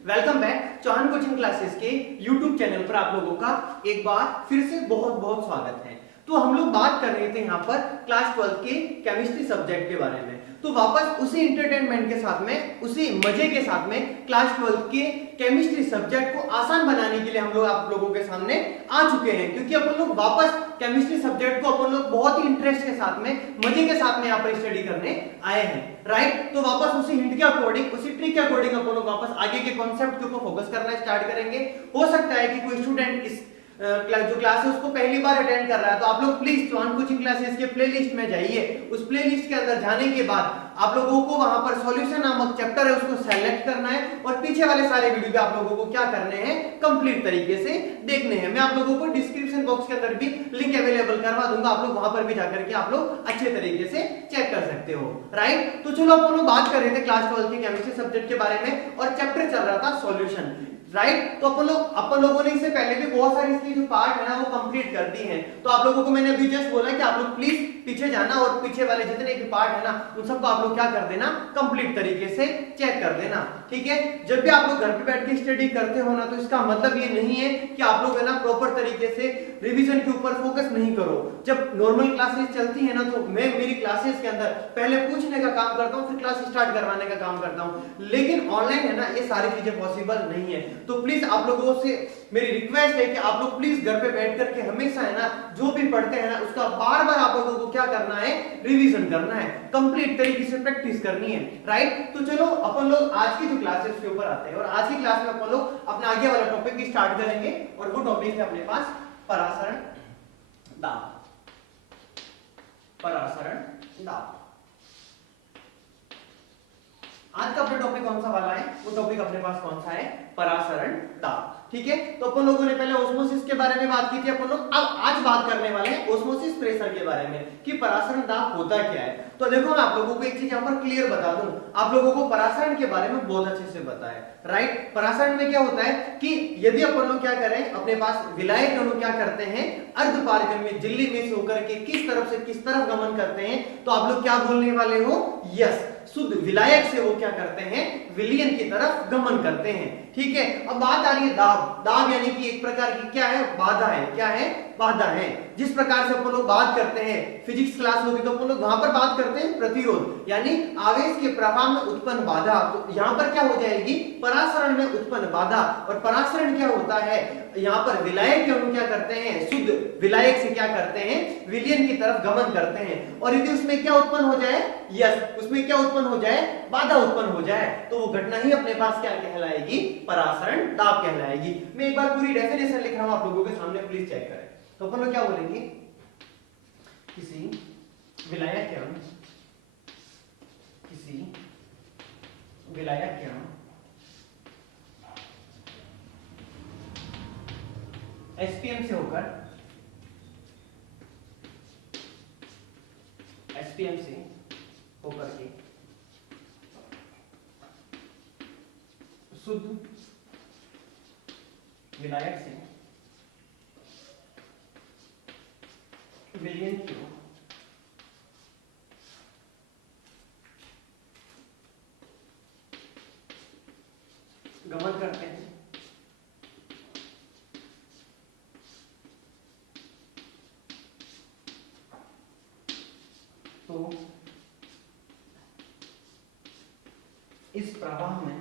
Welcome back Chauhan coaching classes के YouTube channel पर आप लोगों का एक बार फिर से बहुत बहुत स्वागत है। तो हम लोग बात कर रहे थे यहाँ पर क्लास 12 के केमिस्ट्री सब्जेक्ट के बारे में। तो वापस उसी एंटरटेनमेंट के साथ में, उसी मजे के साथ में क्लास 12 के केमिस्ट्री सब्जेक्ट को आसान बनाने के लिए हम लोग आप लोगों के सामने आ चुके हैं, क्योंकि अपन लोग वापस केमिस्ट्री सब्जेक्ट को अपन लोग बहुत ही इंटरेस्ट के साथ में, मजे के साथ में यहाँ पर स्टडी करने आए हैं, राइट। तो वापस उसी हिंट के अकॉर्डिंग, उसी ट्रिक के अकॉर्डिंग अपन लोग वापस आगे के कॉन्सेप्ट के ऊपर फोकस करना स्टार्ट करेंगे। हो सकता है कि कोई स्टूडेंट इस जो क्लास है उसको पहली बार अटेंड कर रहा है, तो आप लोग प्लीज चौहान कोचिंग क्लासेस के प्लेलिस्ट में जाइए। उस प्लेलिस्ट के अंदर जाने के बाद आप लोगों को वहां पर सॉल्यूशन नामक चैप्टर है उसको सेलेक्ट करना है, और पीछे वाले सारे वीडियो भी आप लोगों को क्या करने हैं, कंप्लीट तरीके से देखने हैं। मैं आप लोगों को डिस्क्रिप्शन बॉक्स के अंदर भी लिंक अवेलेबल करवा दूंगा, आप लोग वहां पर भी जाकर के आप लोग अच्छे तरीके से चेक कर सकते हो, राइट। तो चलो अपन लोग बात कर रहे थे क्लास 12 के केमिस्ट्री सब्जेक्ट के बारे में, और चैप्टर चल रहा था सॉल्यूशन, राइट। तो अपन लोगों ने इससे पहले भी बहुत सारी इसकी जो पार्ट है ना वो कंप्लीट कर दी है। तो आप लोगों को मैंने अभी जस्ट बोला कि आप लोग प्लीज पीछे जाना और पीछे वाले जितने भी पार्ट है ना उन सबको आप लोग क्या कर देना, कंप्लीट तरीके से चेक कर देना, ठीक है। जब भी आप लोग घर पे बैठ के स्टडी करते हो ना, तो इसका मतलब ये नहीं है कि आप लोग है ना प्रॉपर तरीके से रिवीजन के ऊपर फोकस नहीं करो। जब नॉर्मल क्लासेस चलती है ना, तो मैं मेरी क्लासेस के अंदर पहले पूछने का काम करता हूँ, फिर क्लास स्टार्ट करवाने का काम करता हूँ। लेकिन ऑनलाइन है ना ये सारी चीजें पॉसिबल नहीं है। तो प्लीज आप लोगों से मेरी रिक्वेस्ट है कि आप लोग प्लीज घर पे बैठ करके हमेशा है ना जो भी पढ़ते हैं ना उसका बार बार आप लोगों को क्या करना है, रिवीजन करना है, कंप्लीट तरीके से प्रैक्टिस करनी है, राइट। तो चलो अपन लोग आज की जो क्लासेस के ऊपर आते हैं, और आज की क्लास में अपन लोग अपना आगे वाला टॉपिक स्टार्ट करेंगे, और वो टॉपिक है अपने पास परासरण दाब। परासरण दाब आज का अपना टॉपिक कौन सा वाला है, वो टॉपिक अपने पास कौन सा है, परासरण दाब, ठीक है। तो अपन लोगों ने पहले ऑस्मोसिस के बारे में बात की थी, अपन लोग अब आज बात करने वाले हैं ऑस्मोसिस प्रेशर के बारे में कि परासरण दाब होता क्या है। तो देखो मैं आप लोगों को एक चीज यहाँ पर क्लियर बता दूं, आप लोगों को परासरण के बारे में बहुत अच्छे से पता है, राइट। परासरण में क्या होता है कि यदि अपन लोग क्या करें, अपने पास विलायक अणु क्या करते हैं, अर्धपारगम्य झिल्ली में से होकर के किस तरफ से किस तरफ गमन करते हैं, तो आप लोग क्या बोलने वाले हो, यस, शुद्ध विलायक से वो क्या करते हैं, विलयन की तरफ गमन करते हैं, ठीक है। अब बात आ रही है दाब। दाब यानी कि एक प्रकार की क्या है, बाधा है, क्या है, बाधा है। जिस प्रकार से अपन लोग बात करते हैं, फिजिक्स क्लास होगी तो अपन लोग वहां पर बात करते हैं प्रतिरोध, यानी आवेश के प्रवाह में उत्पन्न बाधा। तो यहाँ पर क्या हो जाएगी, परासरण में उत्पन्न बाधा। और परासरण क्या होता है, यहाँ पर विलायक अणु क्या करते हैं, शुद्ध विलायक से क्या करते हैं, विलयन की तरफ गमन करते हैं। और यदि उसमें क्या उत्पन्न हो जाए, यस, उसमें क्या उत्पन्न हो जाए, बाधा उत्पन्न हो जाए, तो वो घटना ही अपने पास क्या कहलाएगी, परासरण दाब कहलाएगी। मैं एक बार पूरी डेफिनेशन लिख रहा हूं आप लोगों के सामने, प्लीज चेक करें। तो अपन लोग क्या बोलेंगे, किसी विलायक के अणु, किसी विलायक के अणु एसपीएम से होकर, एसपीएम से होकर के शुद्ध विलायक से विलयन की ओर गमन करते हैं, तो इस प्रवाह में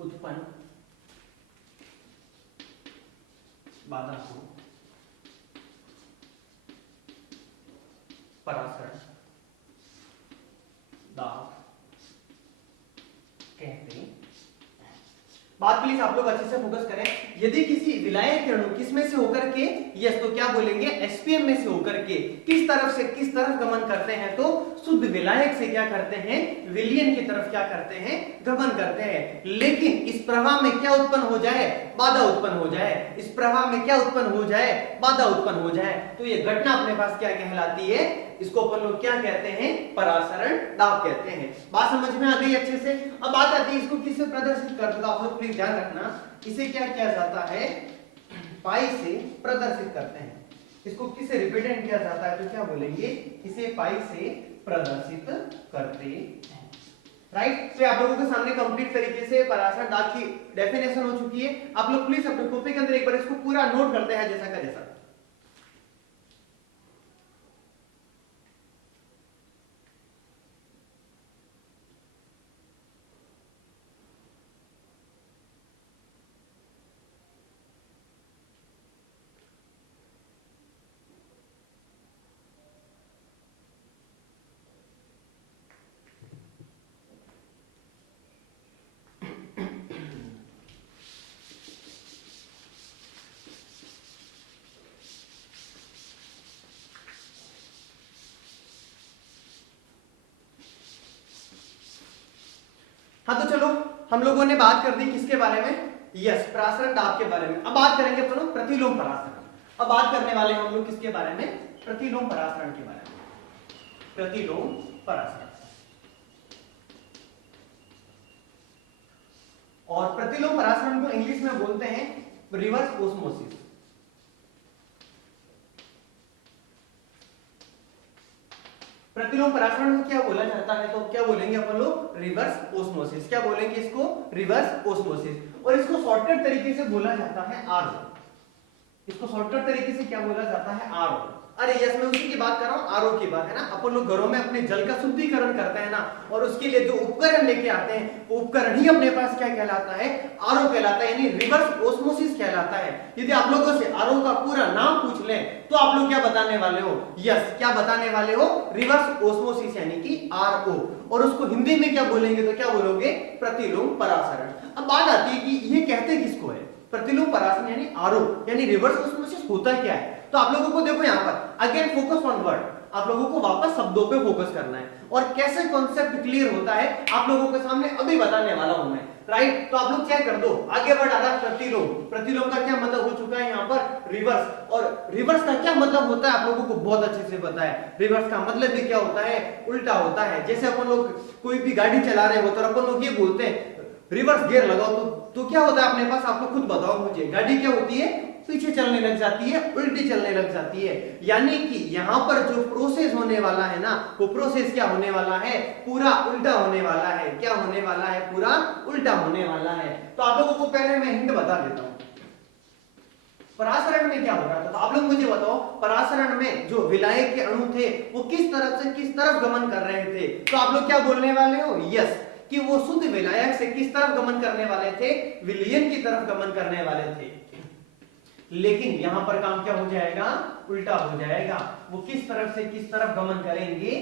उत्पन्न बाधा को परासरण दाब कहते हैं। बात प्लीज आप लोग अच्छे से फोकस करें। यदि किसी विलायक अणु किस में से होकर के, यस, तो क्या बोलेंगे, एसपीएम में से होकर के किस तरफ से किस तरफ गमन करते हैं, तो शुद्ध विलायक से क्या करते हैं, विलयन की तरफ क्या करते हैं, गमन करते हैं। लेकिन इस प्रवाह में क्या उत्पन्न हो जाए, बाधा उत्पन्न हो जाए, इस प्रवाह में क्या उत्पन्न हो जाए, बाधा उत्पन्न हो जाए, तो ये घटना अपने पास क्या कहलाती है, इसको अपन लोग क्या कहते हैं, परासरण दाब कहते हैं। बात समझ में आ गई अच्छे से। अब बात आती है इसको किससे प्रदर्शित करते हो, आप लोग प्लीज ध्यान रखना, इसे क्या किया जाता है, पाई से प्रदर्शित करते हैं। इसको किससे रिप्रेजेंट किया जाता है, तो क्या बोलेंगे, इसे पाई से प्रदर्शित करते हैं, राइट। तो आप लोगों के सामने कंप्लीट तरीके से पराशर दाब की डेफिनेशन हो चुकी है। आप लोग प्लीज अपने कॉपी के अंदर एक बार इसको पूरा नोट करते हैं जैसा का जैसा। हाँ तो चलो हम लोगों ने बात कर दी किसके बारे में, यस परासरण दाब के बारे में। अब बात करेंगे अपन लोग प्रतिलोम परासरण। अब बात करने वाले हम लोग किसके बारे में, प्रतिलोम परासरण के बारे में। प्रतिलोम परासरण और प्रतिलोम परासरण को इंग्लिश में बोलते हैं रिवर्स ओस्मोसिस। प्रतिलोम परासरण को क्या बोला जाता है, तो क्या बोलेंगे अपन लोग, रिवर्स ओस्मोसिस। क्या बोलेंगे इसको, रिवर्स ओस्मोसिस। और इसको शॉर्टकट तरीके से बोला जाता है आरओ। इसको शॉर्टकट तरीके से क्या बोला जाता है, आरओ। अरे यस, मैं उसी की बात कर रहा हूँ, आरओ की बात है ना। अपन लोग घरों में अपने जल का शुद्धिकरण करते हैं ना, और उसके लिए जो उपकरण लेके आते हैं वो उपकरण ही अपने पास क्या कहलाता है, आरओ कहलाता है, यानी रिवर्स ओस्मोसिस कहलाता है। यदि आप लोगों से आरओ का पूरा नाम पूछ लें तो आप लोग क्या बताने वाले हो, यस क्या बताने वाले हो, रिवर्स ओस्मोसिस यानी कि आरओ। और उसको हिंदी में क्या बोलेंगे, तो क्या बोलोगे, प्रतिलोम परासरण। अब बात आती है कि ये कहते किसको है, प्रतिलोम परासरण यानी आरओ यानी रिवर्स ओस्मोसिस होता क्या है। तो आप लोगों को देखो यहाँ पर अगेन फोकस ऑन वर्ड, आप लोगों को वापस शब्दों पे फोकस करना है और कैसे कॉन्सेप्ट क्लियर होता है आप लोगों के सामने अभी बताने वाला हूं मैं, राइट। तो आप लोग चेक कर दो, आगे बढ़ रहा प्रतिलोम। प्रतिलोम का क्या मतलब हो चुका है यहाँ पर, रिवर्स। और रिवर्स का क्या मतलब होता है आप लोगों को बहुत अच्छे से पता है। रिवर्स का मतलब भी क्या होता है, उल्टा होता है। जैसे अपन लोग कोई भी गाड़ी चला रहे हो तो अपन लोग ये बोलते हैं रिवर्स गियर लगाओ, तो क्या होता है अपने पास, आप लोग खुद बताओ मुझे, गाड़ी क्या होती है, पीछे चलने लग जाती है, उल्टी चलने लग जाती है। यानी कि यहाँ पर जो प्रोसेस होने वाला है ना, वो प्रोसेस क्या होने वाला है, पूरा उल्टा होने वाला है। क्या होने वाला है, पूरा उल्टा होने वाला है। तो आप लोगों को पहले मैं हिंट बता देता हूँ, परासरण में क्या हो रहा था। तो आप लोग मुझे बताओ, परासरण में जो विलायक के अणु थे वो किस तरफ से किस तरफ गमन कर रहे थे। तो आप लोग क्या बोलने वाले हो, यस कि वो शुद्ध विलायक से किस तरफ गमन करने वाले थे, विलयन की तरफ गमन करने वाले थे। लेकिन यहां पर काम क्या हो जाएगा, उल्टा हो जाएगा। वो किस तरफ से किस तरफ गमन करेंगे,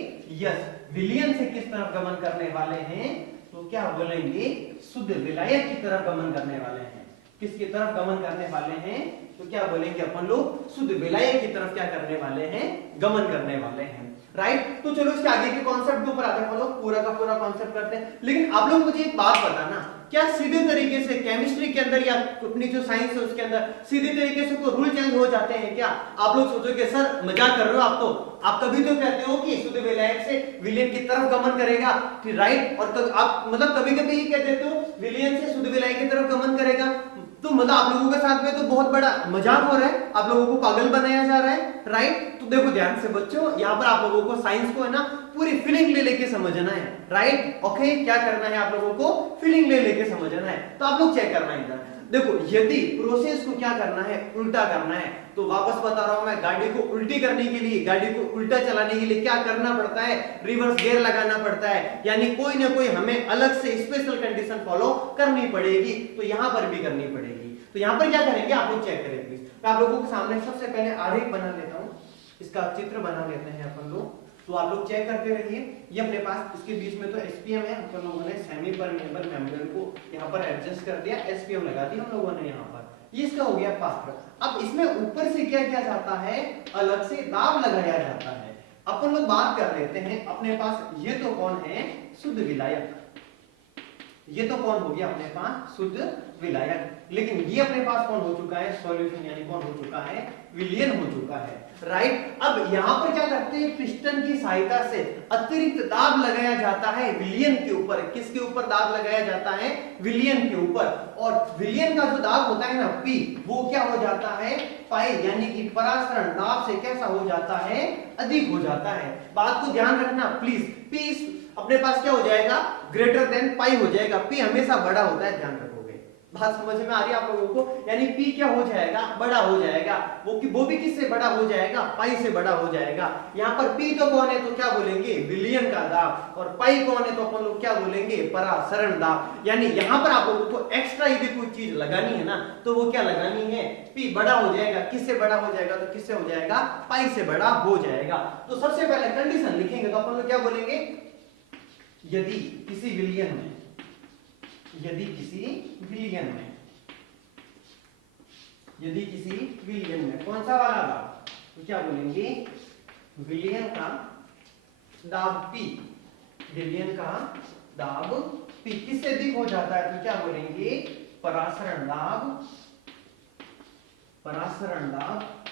यस विलयन से किस तरफ गमन करने वाले हैं, तो क्या बोलेंगे, शुद्ध विलायक की तरफ गमन करने वाले हैं। किसकी तरफ गमन करने वाले हैं, तो क्या बोलेंगे अपन लोग, शुद्ध विलायक की तरफ क्या करने वाले हैं, गमन करने वाले हैं, राइट। तो चलो इसके आगे के कॉन्सेप्ट के ऊपर आते हैं, हम लोग पूरा का पूरा कॉन्सेप्ट करते हैं। लेकिन आप लोग मुझे एक बात बताना, क्या सीधे तरीके से केमिस्ट्री के अंदर या अपनी जो साइंस है उसके अंदर सीधे तरीके से कोई रूल चेंज हो जाते हैं क्या। आप लोग सोचोगे सर मजाक कर रहे हो आप, तो आप कभी तो कहते हो कि शुद्ध विलायक से विलयन की तरफ गमन करेगा, फिर राइट। और आप मतलब कभी कभी ये कह देते हो विलयन से शुद्ध विलायक की तरफ गमन करेगा। तो मतलब आप लोगों के साथ में तो बहुत बड़ा मजाक हो रहा है, आप लोगों को पागल बनाया जा रहा है, राइट। तो देखो ध्यान से बच्चों, यहाँ पर आप लोगों को साइंस को है ना पूरी फीलिंग ले लेके समझना है, राइट। ओके, क्या करना है आप लोगों को, फीलिंग ले लेके समझना है। तो आप लोग चेक करना है इधर देखो, यदि प्रोसेस को क्या करना है, उल्टा करना है, तो वापस बता रहा हूं मैं, गाड़ी को उल्टी करने के लिए, गाड़ी को उल्टा चलाने के लिए क्या करना पड़ता है, रिवर्स गियर लगाना पड़ता है। यानी कोई ना कोई हमें अलग से स्पेशल कंडीशन फॉलो करनी पड़ेगी, तो यहां पर भी करनी पड़ेगी। तो यहां पर क्या करेंगे आप लोग चेक करें प्लीज। मैं आप लोगों के सामने सबसे पहले आरेख बना लेता हूं, इसका चित्र बना लेते हैं अपन लोग। तो आप लोग चेक करते रहिए, ये अपने पास इसके बीच में तो एसपीएम है, अपन लोगों ने सेमी परमेबल मेम्ब्रेन को यहाँ पर एडजस्ट कर दिया, एसपीएम लगा दी हम लोगों ने यहाँ पर, ये इसका हो गया पात्र। अब इसमें ऊपर से क्या किया जाता है, अलग से दाब लगाया जाता है। अपन लोग बात कर लेते हैं, अपने पास ये तो कौन है, शुद्ध विलायक, ये तो कौन हो गया अपने पास, शुद्ध विलायक। लेकिन ये अपने पास कौन हो चुका है, सॉल्यूशन यानी कौन हो चुका है, विलयन हो चुका है, राइट। अब यहां पर क्या करते हैं, पिस्टन की सहायता से अतिरिक्त दाब लगाया जाता है विलयन के ऊपर। किसके ऊपर दाब लगाया जाता है, विलयन के ऊपर। और विलयन का जो दाब होता है ना पी, वो क्या हो जाता है, पाई, यानी कि परासरण दाब से कैसा हो जाता है, अधिक हो जाता है। बात को ध्यान रखना प्लीज, पी अपने पास क्या हो जाएगा, ग्रेटर देन पाई हो जाएगा। पी हमेशा बड़ा होता है, ध्यान रखोगे। बात समझ में आ रही है आप लोगों को? यानी पी क्या हो जाएगा, बड़ा हो जाएगा। वो भी किससे बड़ा हो जाएगा, पाई से बड़ा हो जाएगा। यहाँ पर पी तो कौन है, तो क्या बोलेंगे, विलयन का दाब, और पाई कौन है तो अपन लोग क्या बोलेंगे, परासरण दाब। यानी यहाँ पर आप लोगों को एक्स्ट्रा यदि कोई चीज लगानी है ना, तो वो क्या लगानी है, पी बड़ा हो जाएगा। किससे बड़ा हो जाएगा, तो किससे हो जाएगा, पाई से बड़ा हो जाएगा। तो सबसे पहले कंडीशन लिखेंगे तो अपन लोग क्या बोलेंगे, यदि किसी विलयन में, यदि किसी विलयन में, यदि किसी विलयन में कौन सा वाला दाब, तो क्या बोलेंगे, विलयन का दाब पी, विलयन का दाब पी किससे अधिक हो जाता है, तो क्या बोलेंगे, परासरण दाब, परासरण दाब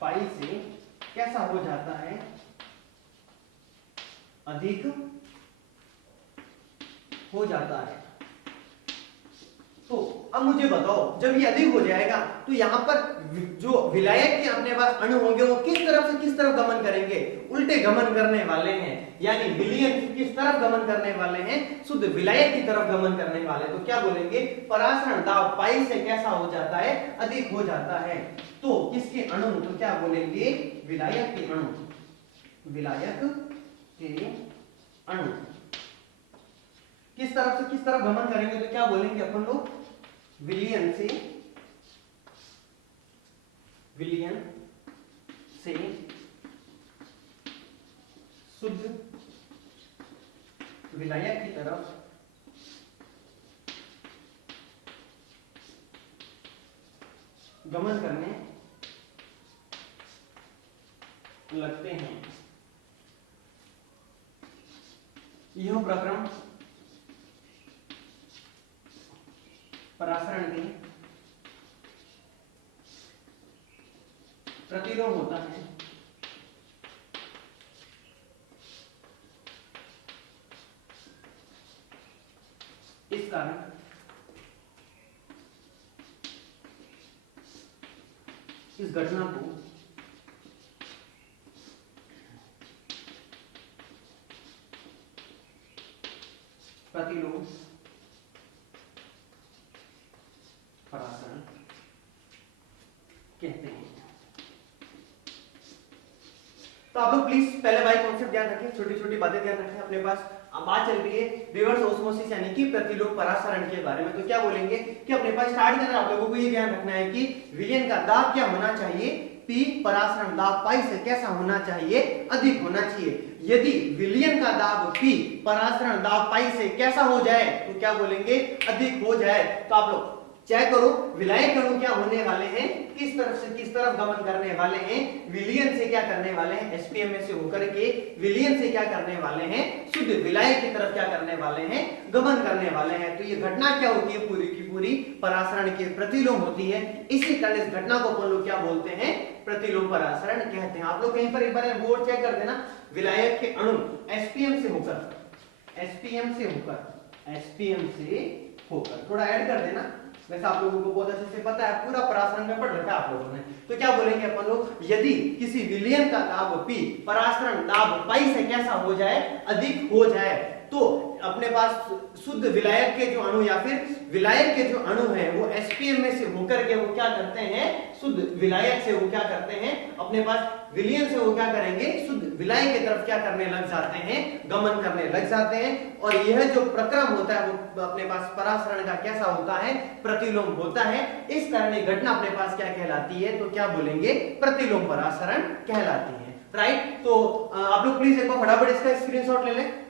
पाई से कैसा हो जाता है, अधिक हो जाता है। तो अब मुझे बताओ, जब ये अधिक हो जाएगा तो यहाँ पर जो विलायक के अपने पास अणु होंगे वो किस तरफ से किस तरफ गमन करेंगे, उल्टे गमन करने वाले हैं। यानी विलयन किस तरफ गमन करने वाले हैं, शुद्ध विलायक की तरफ गमन करने वाले। तो क्या बोलेंगे, परासरण दाब पाई से कैसा हो जाता है, अधिक हो जाता है। तो किसके अणु, तो क्या बोलेंगे, विलायक के अणु, विलायक के अणु किस तरफ से किस तरफ गमन करेंगे, तो क्या बोलेंगे अपन लोग, विलयन से, विलयन से शुद्ध विलायक की तरफ गमन करने लगते हैं। यह प्रक्रम परासरण के प्रतिलोम होता है। इस कारण इस घटना को प्रतिलोम परासरण कहते हैं। तो आप लोग प्लीज पहले भाई कॉन्सेप्ट ध्यान रखें, छोटी छोटी बातें ध्यान रखें अपने पास। अब बात चल रही है रिवर्स ऑस्मोसिस यानी कि प्रतिलोम परासरण के बारे में। तो क्या बोलेंगे कि अपने पास स्टार्ट करना, आप लोगों को ये ध्यान रखना है कि विलयन का दाब क्या होना चाहिए, पी, परासरण दाब पाई से कैसा होना चाहिए, अधिक होना चाहिए। यदि विलयन का दाब पी परासरण दाब पाई से कैसा हो जाए, तो क्या बोलेंगे, अधिक हो जाए। तो आप लोग चेक करो विलायक अणु क्या होने वाले हैं, किस तरफ से किस तरफ गमन करने वाले हैं, विलयन से क्या करने वाले हैं, एसपीएम में से होकर के विलयन से क्या करने वाले हैं, शुद्ध विलायक की तरफ क्या करने वाले हैं, गमन करने वाले हैं। तो ये घटना क्या होती है, पूरी की पूरी परासरण के प्रतिलोम होती है। इसी कारण इस घटना को अपन लोग क्या बोलते हैं, प्रतिलोम परासरण कहते हैं। आप लोग कहीं पर एक बार बोर्ड चेक कर देना, विलायक के अणु एसपीएम से होकर, एसपीएम से होकर, एसपीएम से होकर, थोड़ा ऐड कर देना। वैसे आप लोगों को बहुत अच्छे से पता है, पूरा परासरण में पढ़ रखा है आप लोगों ने। तो क्या बोलेंगे अपन लोग, यदि किसी विलयन का दाब पी परासरण दाब पाई से कैसा हो जाए, अधिक हो जाए, तो अपने पास शुद्ध विलायक के जो अणु या फिर विलायक के जो अणु हैं वो एसपीएम में से होकर के वो क्या करते हैं, शुद्ध विलायक से वो क्या करते हैं, अपने पास विलयन से वो क्या करेंगे, शुद्ध विलायक की तरफ क्या करने लग जाते हैं, गमन करने लग जाते हैं। और यह जो प्रक्रम होता है वो अपने पास परासरण का कैसा होता है, प्रतिलोम होता है। इस कारण ये घटना अपने पास क्या कहलाती है, तो क्या बोलेंगे, प्रतिलोम परासरण कहलाती है। राइट। तो आप लोग प्लीज एक बार फटाफट इसका स्क्रीनशॉट ले लें।